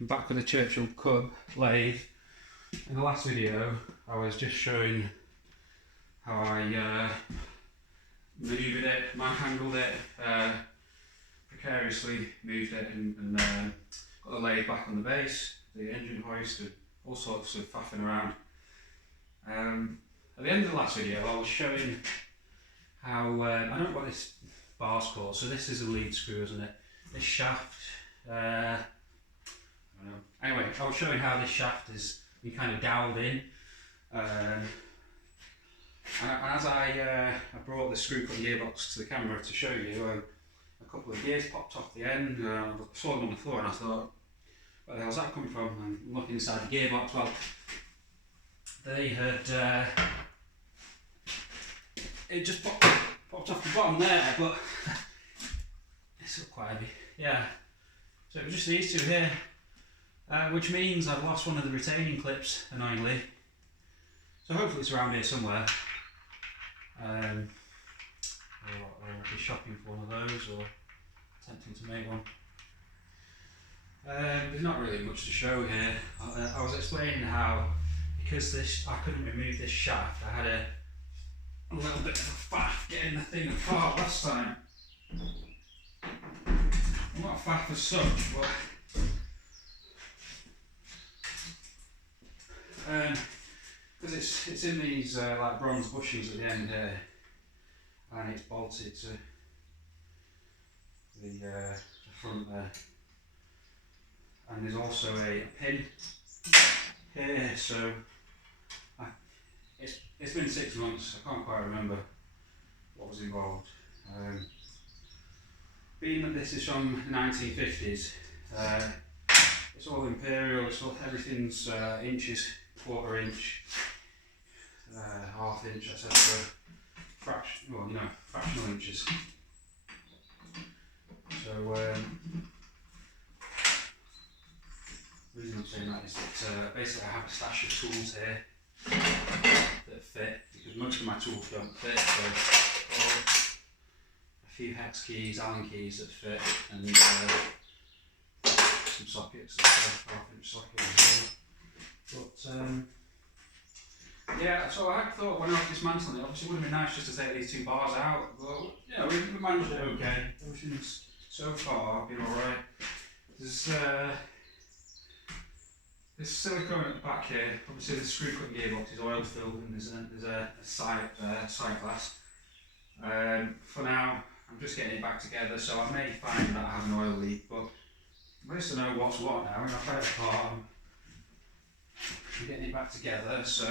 I'm back with the Churchill Cub lathe. In the last video I was just showing how I manoeuvred it, manhandled it, precariously moved it and got the lathe back on the base, the engine hoist and all sorts of faffing around. At the end of the last video I was showing how, I don't know what this bar's called, so this is a lead screw, isn't it? This shaft, I don't know. Anyway, I was showing how this shaft is been kind of doweled in, and as I brought the screw cut gearbox to the camera to show you, a couple of gears popped off the end. I saw them on the floor and I thought, where the hell's that coming from? And looking inside the gearbox, well, they had it just popped off the bottom there, but it's still quite heavy. Yeah, so it was just these two here, which means I've lost one of the retaining clips, annoyingly. So hopefully it's around here somewhere. Or I'll be shopping for one of those or attempting to make one. There's not really much to show here. I was explaining how, because I couldn't remove this shaft, I had a little bit of a faff getting the thing apart last time. Well, not a faff as such, but because it's in these like bronze bushings at the end here, and it's bolted to the front there, and there's also a pin here, so it's been 6 months. I can't quite remember what was involved. Being that this is from the 1950s, it's all imperial. Everything's inches, quarter inch, half inch, etc. Fractional inches. So the reason I'm saying that is that basically I have a stash of tools here that fit, because most of my tools don't fit. So a few hex keys, Allen keys that fit, and some sockets, half-inch sockets. But yeah, so I thought when I was dismantling it, obviously it would have been nice just to take these two bars out, but yeah, we managed it okay. Everything's so far been alright. There's silicone at the back here. Obviously the screw cut gearbox is oil filled, and there's a sight there, sight glass. For now, I'm just getting it back together, so I may find that I have an oil leak, but at least I know what's what now. I've had it apart, I'm getting it back together, so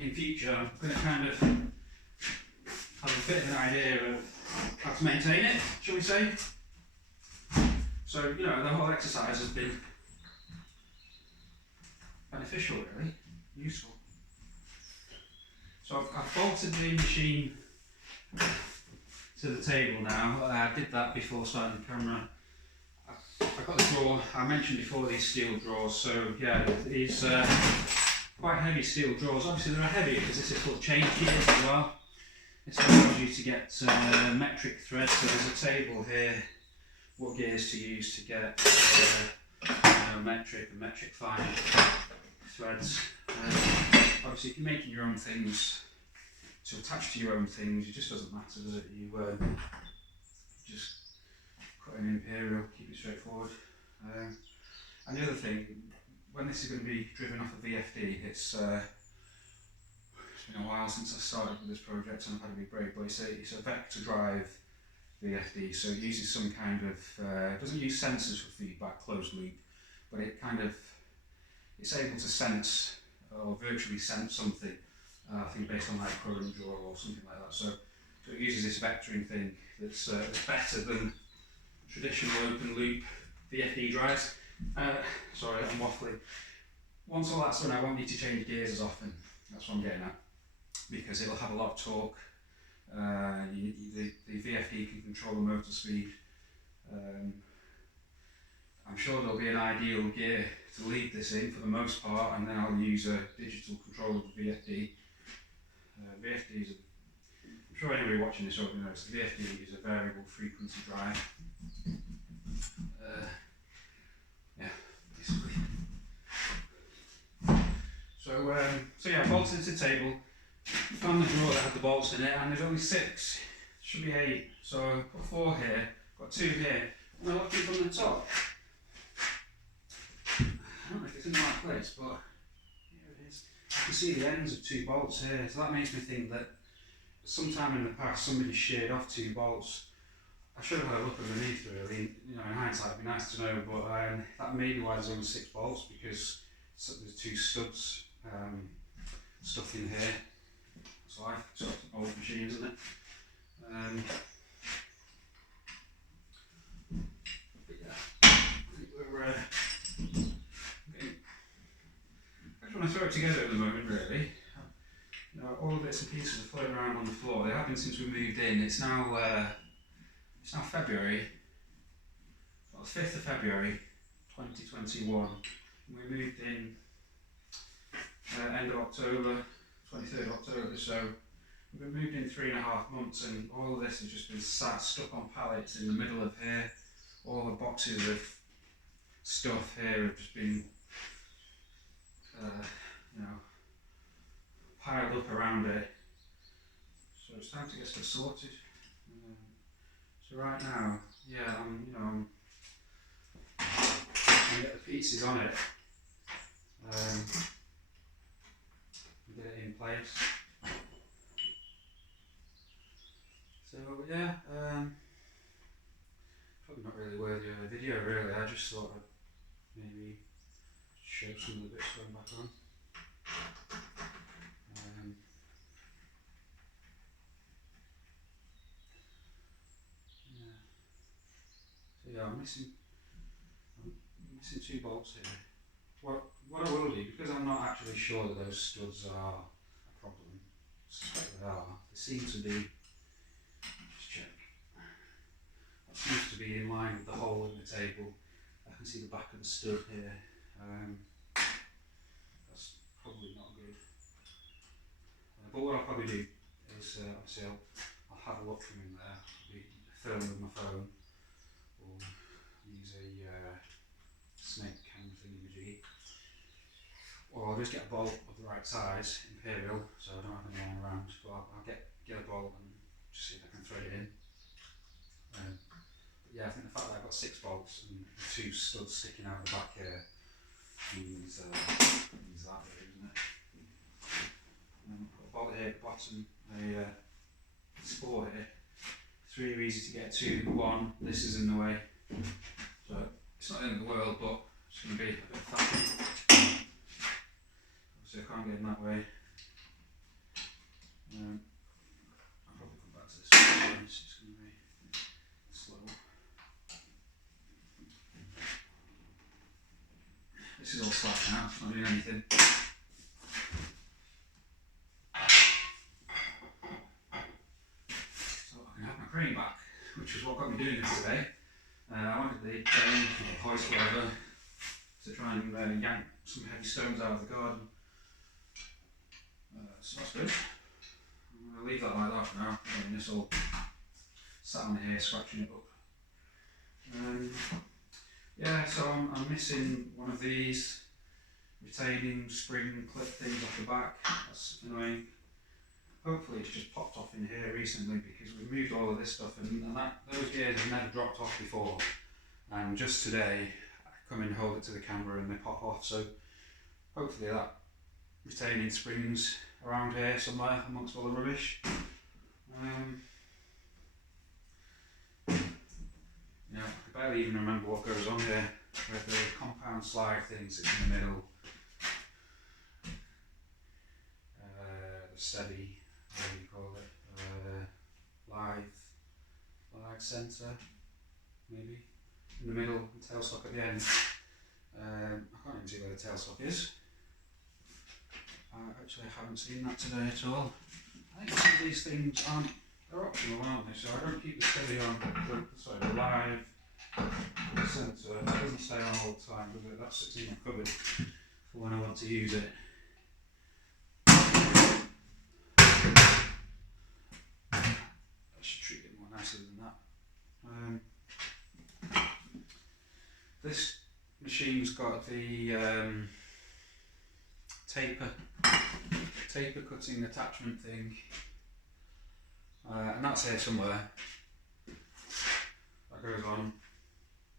in future I'm going to kind of have a bit of an idea of how to maintain it, shall we say. So, the whole exercise has been beneficial, really, useful. So I've bolted the machine to the table now. I did that before starting the camera. I've got the drawer. I mentioned before these steel drawers, so yeah, these quite heavy steel drawers. Obviously they're heavier because this is full of change gears as well. This allows you to get metric thread, so there's a table here, what gears to use to get metric and metric fine threads. Obviously if you're making your own things, to attach to your own things, it just doesn't matter, does it? You just cut an imperial, keep it straightforward. And the other thing, when this is going to be driven off a VFD, it's been a while since I started with this project and I've had a big break, but it's a vector drive VFD, so it uses some kind of, it doesn't use sensors for feedback, closed loop, but it's able to sense or virtually sense something, I think based on like current draw or something like that. So it uses this vectoring thing that's better than traditional open loop VFD drives. Sorry, I'm waffling. Once all that's done, I won't need to change gears as often. That's what I'm getting at, because it'll have a lot of torque. The VFD can control the motor speed. I'm sure there'll be an ideal gear to lead this in for the most part, and then I'll use a digital control of the VFD. VFD I'm sure anybody watching this already knows the VFD is a variable frequency drive. bolts into the table, found the drawer that had the bolts in it, and there's only 6, should be 8, so I put 4 here, got 2 here, and I looked it from the top. I don't know if it's in the right place, but here it is. I can see the ends of 2 bolts here, so that makes me think that sometime in the past somebody sheared off 2 bolts. I should have had a look underneath really, you know, in hindsight it'd be nice to know, but that may be why there's only 6 bolts, because there's 2 studs stuck in here. That's life, it's got some old machines, isn't it? But yeah, I think we're getting, I just want to throw it together at the moment really. You know, all the bits and pieces are floating around on the floor. They have been since we moved in. It's now February, well, 5th of February 2021. We moved in end of October, 23rd of October, so we've been moved in 3.5 months, and all of this has just been stuck on pallets in the middle of here. All the boxes of stuff here have just been you know, piled up around it. So it's time to get stuff sorted. So right now, yeah, I'm trying to get the pieces on it, and get it in place. So yeah, probably not really worthy of a video really. I just thought I'd maybe show some of the bits going back on. Yeah, I'm missing 2 bolts here. What I will do, because I'm not actually sure that those studs are a problem, I suspect they are. They seem to be, just check, that seems to be in line with the hole in the table. I can see the back of the stud here. That's probably not good. But what I'll probably do is, obviously I'll have a look from in there, be filming with my phone, or use a snake cam thingy-majiggy, or I'll just get a bolt of the right size, imperial, so I don't have any lying around, but I'll get a bolt and just see if I can thread it in. But yeah, I think the fact that I've got 6 bolts and 2 studs sticking out the back here means that really, isn't it? Put a bolt here at the bottom, a spore here. It's really easy to get to. 1, this is in the way, so it's not the end of the world, but it's going to be a bit fatty. Obviously I can't get in that way. I'll probably come back to this one, it's just going to be slow. This is all slack now, it's not doing anything. So I can have my crane back, which is what got me doing this today. I wanted the crane, or hoist, whatever, to try and yank some heavy stones out of the garden. So that's good. I'm going to leave that like that for now. I mean, this all sat on here scratching it up. Yeah, so I'm missing one of these retaining spring clip things off the back. That's annoying. Hopefully it's just popped off in here recently, because we've moved all of this stuff, and those gears have never dropped off before, and just today I come and hold it to the camera and they pop off, so hopefully that retaining springs around here somewhere amongst all the rubbish. Yeah, I barely even remember what goes on here. We have the compound slide thing sits in the middle, the steady, what do you call it, Lathe centre, maybe, in the middle, and tailstock at the end. I can't even see where the tailstock is. I actually haven't seen that today at all. I think some of these things they're optional, aren't they? So I don't keep the steady on, the Lathe centre. It doesn't stay on all the time, does it? That sits in my cupboard for when I want to use it. I should treat it more nicely than that. This machine's got the taper taper cutting attachment thing, and that's here somewhere. That goes on,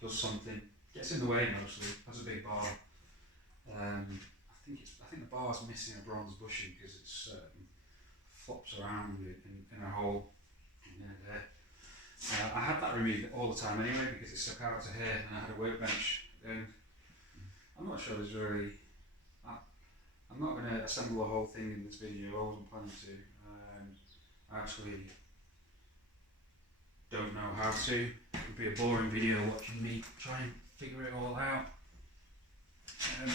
does something, gets in the way mostly, has a big bar. I think the bar's missing a bronze bushing because it's flops around in a hole in there. I had that removed all the time anyway because it stuck out to here, and I had a workbench. I'm not sure there's really. I'm not going to assemble the whole thing in this video. I wasn't planning to. I actually don't know how to. It would be a boring video watching me try and figure it all out. There.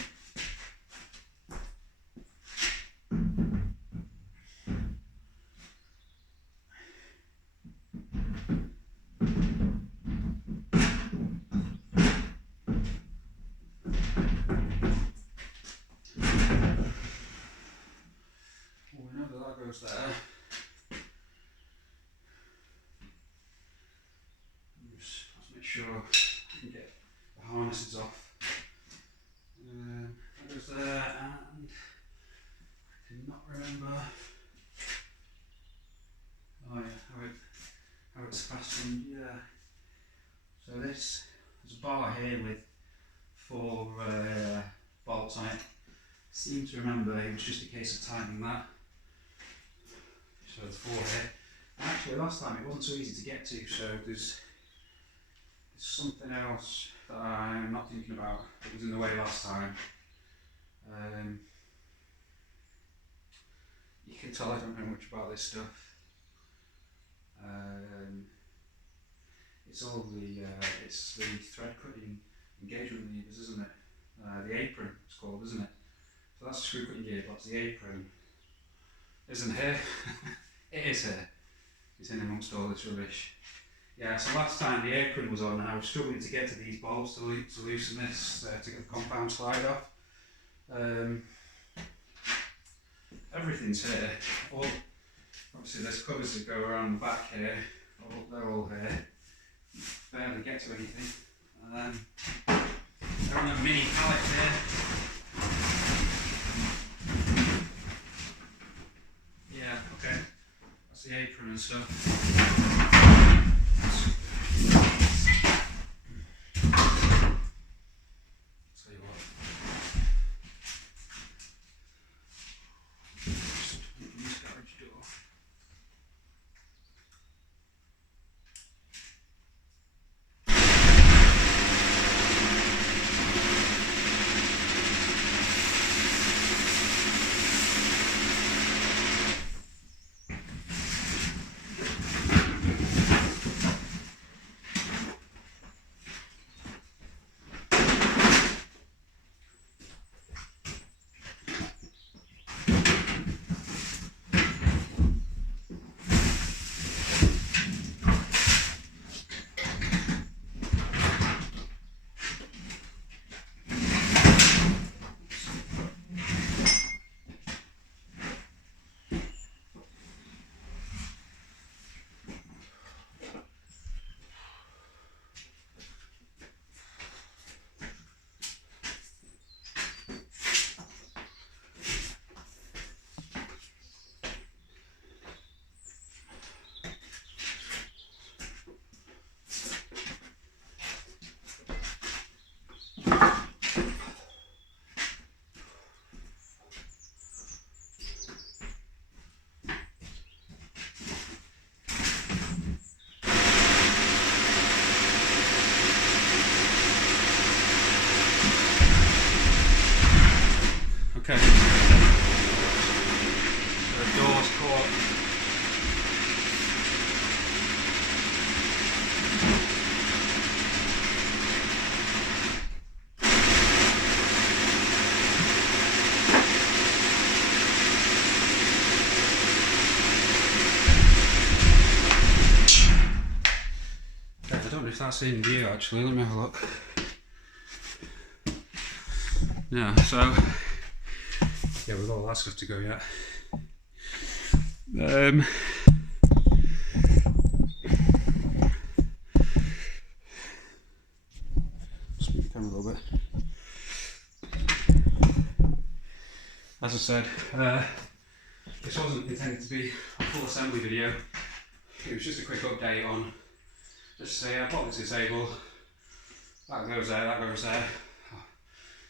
Let's make sure I can get the harnesses off. That goes there, and I cannot remember. Oh yeah, how it's fastened. Yeah. So there's a bar here with 4 bolts on it. I seem to remember it was just a case of tightening that. So there's 4 here. Actually, last time it wasn't so easy to get to, so there's something else that I'm not thinking about that was in the way last time. You can tell I don't know much about this stuff. It's all it's the thread cutting engagement levers, isn't it? The apron it's called, isn't it? So that's the screw cutting gearbox. The apron isn't here. It is here. It's in amongst all this rubbish. Yeah, so last time the apron was on and I was struggling to get to these bolts to loosen this, to get the compound slide off. Everything's here. Obviously there's covers that go around the back here. They're all here. Barely get to anything. They're on a mini pallet here. Yeah, okay. That's the apron and stuff. Tell you what. Just open this garage door. Okay. The door's caught. I don't know if that's in view actually, let me have a look. Yeah, so yeah, with all that stuff to go yet. Just move the camera a little bit. As I said, this wasn't intended to be a full assembly video. It was just a quick update on, just to say, I bought this disable. That goes there, that goes there. Oh,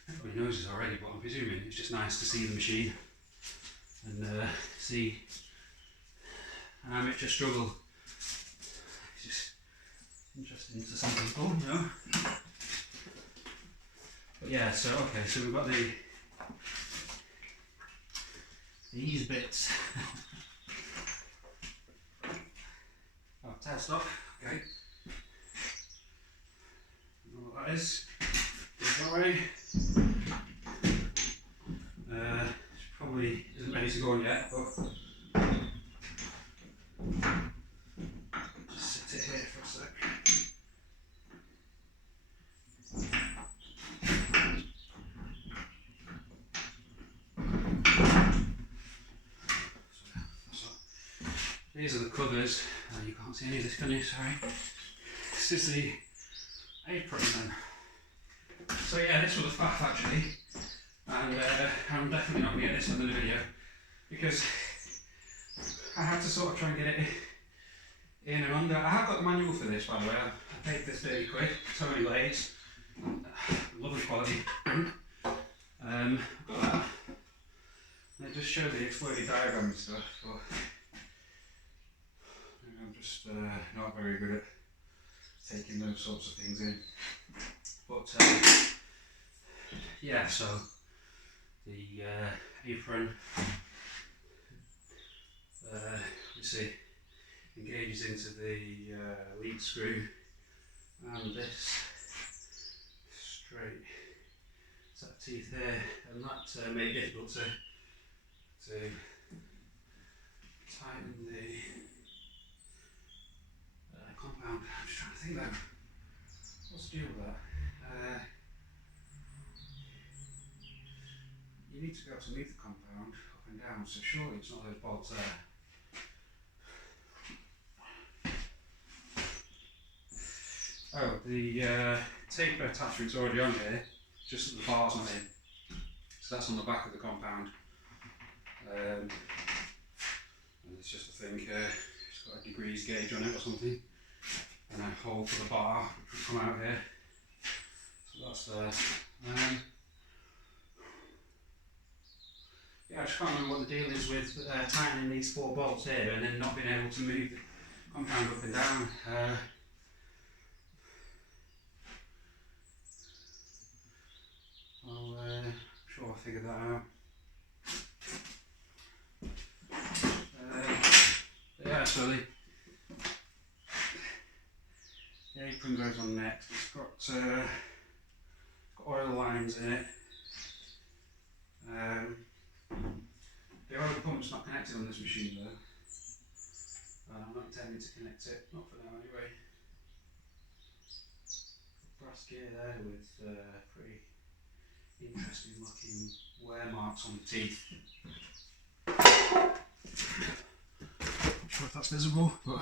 everybody knows this already, but I'm presuming it's just nice to see the machine and see an amateur struggle. It's just interesting to some people, you know. But yeah, so okay, so we've got these bits. I'll test up, okay. I know what that is. That way. Probably isn't ready to go on yet, but just sit it here for a sec. These are the covers. You can't see any of this, can you? Sorry. This is the apron then. So yeah, this was a faff actually, and I'm definitely not going to get this on the video because I had to sort of try and get it in and under. I have got the manual for this, by the way. I paid this £30, Tony Lathe, lovely quality print. I've got that. And it just showed the exploded diagram and stuff, but I'm just not very good at taking those sorts of things in. But yeah, so the apron, you see, engages into the lead screw, and this straight set of teeth here, and that made it difficult to tighten the compound. I'm just trying to think now. What's the deal with that? You need to be able to move the compound up and down, so surely it's not those bolts there. Oh, the taper attachment's already on here, just that the bar's not in. So that's on the back of the compound. And it's just a thing, it's got a degrees gauge on it or something. And a hole for the bar, which will come out here. So that's there. Yeah, I just can't remember what the deal is with tightening these 4 bolts here and then not being able to move the compound up and down. I'm sure I'll figure that out. Yeah, so the apron goes on next. It's got oil lines in it. The oil pump's not connected on this machine though. I'm not intending to connect it, not for now anyway. Brass gear there with pretty interesting looking wear marks on the teeth. Not sure if that's visible, but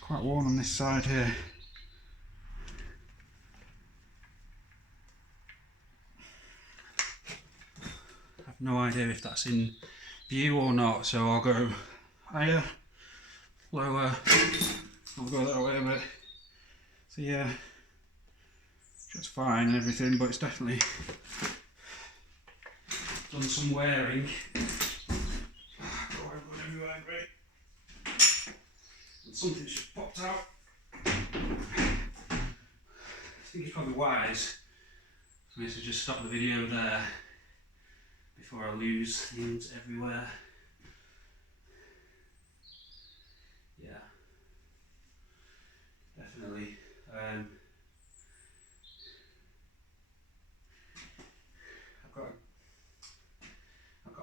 quite worn on this side here. I've no idea if that's in view or not, so I'll go higher, lower, I'll go that way a bit. So yeah, just fine and everything, but it's definitely done some wearing. I'm going everywhere, great. And something's just popped out. I think it's probably wise for me to just stop the video there before I lose things everywhere. Yeah, definitely. I've got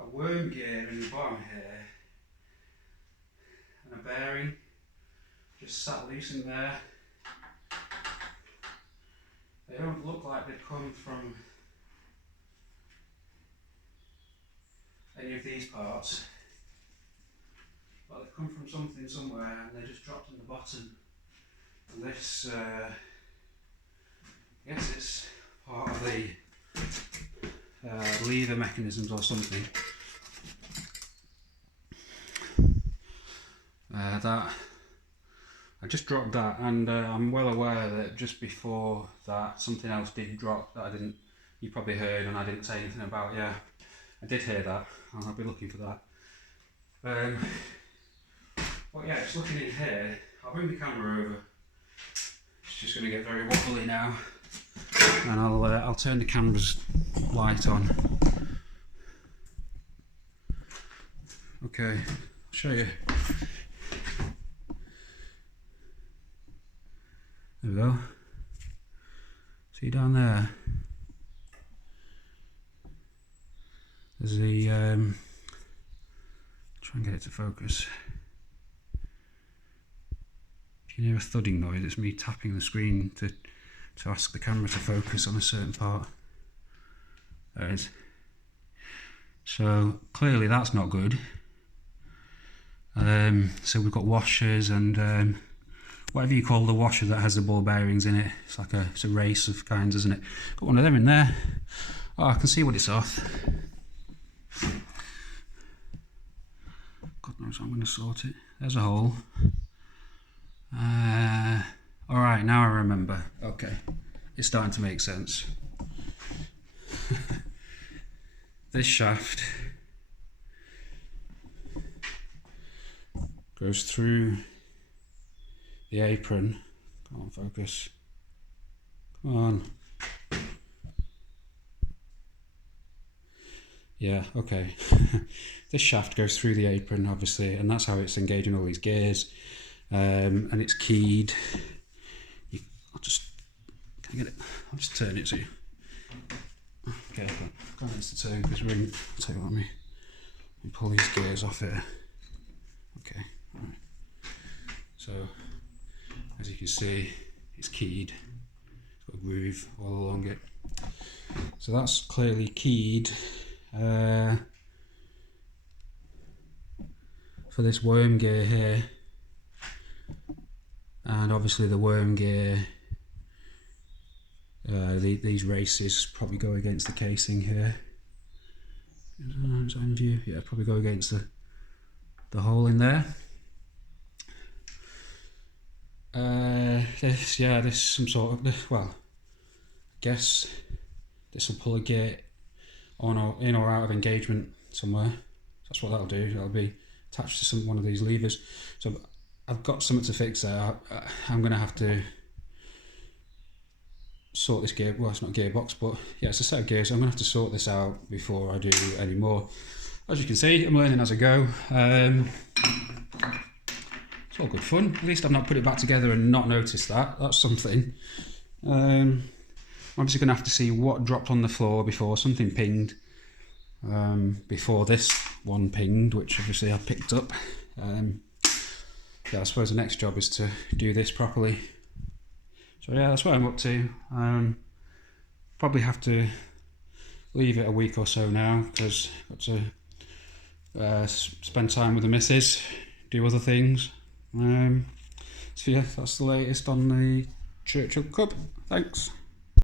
a worm gear in the bottom here and a bearing just sat loose in there. They don't look like they've come from any of these parts, but they've come from something somewhere and they just dropped in the bottom. And this, I guess it's part of the lever mechanisms or something. That I just dropped that, and I'm well aware that just before that something else did drop that I didn't. You probably heard, and I didn't say anything about. Yeah, I did hear that, and I'll be looking for that. But yeah, just looking in here, I'll bring the camera over. It's just going to get very wobbly now, and I'll turn the camera's light on. Okay, I'll show you. There we go. See down there? There's the try and get it to focus. If you hear a thudding noise, it's me tapping the screen to ask the camera to focus on a certain part. There it is. So clearly that's not good. So we've got washers and whatever you call the washer that has the ball bearings in it. It's like it's a race of kinds, isn't it? Got one of them in there. Oh, I can see what it's off. God knows I'm going to sort it. There's a hole. Alright, now I remember. Okay, it's starting to make sense. This shaft goes through the apron. Come on, focus. Come on. Yeah, okay. This shaft goes through the apron, obviously, and that's how it's engaging all these gears. And it's keyed. Can I get it? I'll just turn it so you. Okay, I've got to turn this ring. I'll tell you what, let me pull these gears off here. Okay, alright. So, as you can see, it's keyed. It's got a groove all along it. So that's clearly keyed for this worm gear here. And obviously the worm gear, these races probably go against the casing here. Is that in view? Yeah, probably go against the hole in there. This some sort of, well, I guess this will pull a gear on or in or out of engagement somewhere. That's what that'll do. That'll be attached to one of these levers. So I've got something to fix there. I'm going to have to sort this gear. Well, it's not gearbox, but yeah, it's a set of gears. So I'm going to have to sort this out before I do any more. As you can see, I'm learning as I go. It's all good fun. At least I've not put it back together and not noticed that. That's something. I'm obviously going to have to see what dropped on the floor before something pinged. Before this one pinged, which obviously I picked up. Yeah, I suppose the next job is to do this properly. So yeah, that's what I'm up to. Probably have to leave it a week or so now because I've got to spend time with the missus, do other things. So yeah, that's the latest on the Churchill Cub. Thanks.